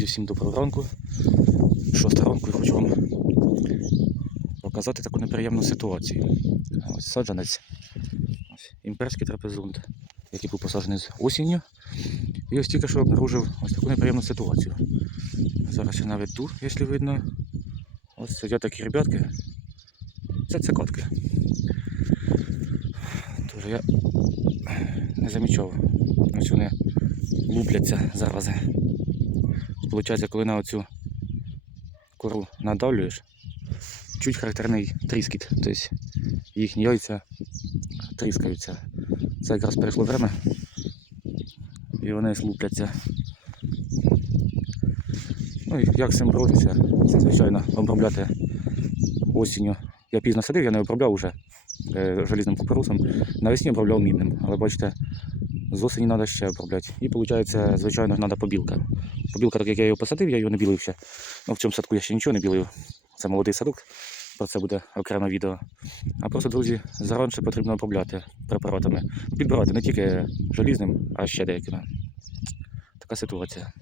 Друзі, всім доброго ранку. Шоста ранку і хочу вам показати таку неприємну ситуацію. Ось саджанець. Ось, імперський трапезунт, який був посаджений з осінню. І ось тільки що обнаружив ось таку неприємну ситуацію. Зараз ще навіть тут, якщо видно. Ось сидять такі ребятки. Це цикатки. Тож я не замічав. Ось вони лупляться зарази. Получається, коли на оцю кору надавлюєш, чуть характерний тріскіт, тобто їхні яйця тріскаються. Це якраз перейшло время, і вони слупляться. Ну і як з цим боротися? Це, звичайно, обробляти осінню. Я пізно садив, я не обробляв уже е, желізним купоросом. Навесні обробляв мідним, але бачите, з осені треба ще обробляти. І виходить, звичайно, треба побілка. Побілка, так як я його посадив, я його не білив ще. Ну, в цьому садку я ще нічого не білив. Це молодий садок, про це буде окреме відео. А просто, друзі, заранше потрібно обробляти препаратами. Підбирати не тільки желізним, а ще деякими. Така ситуація.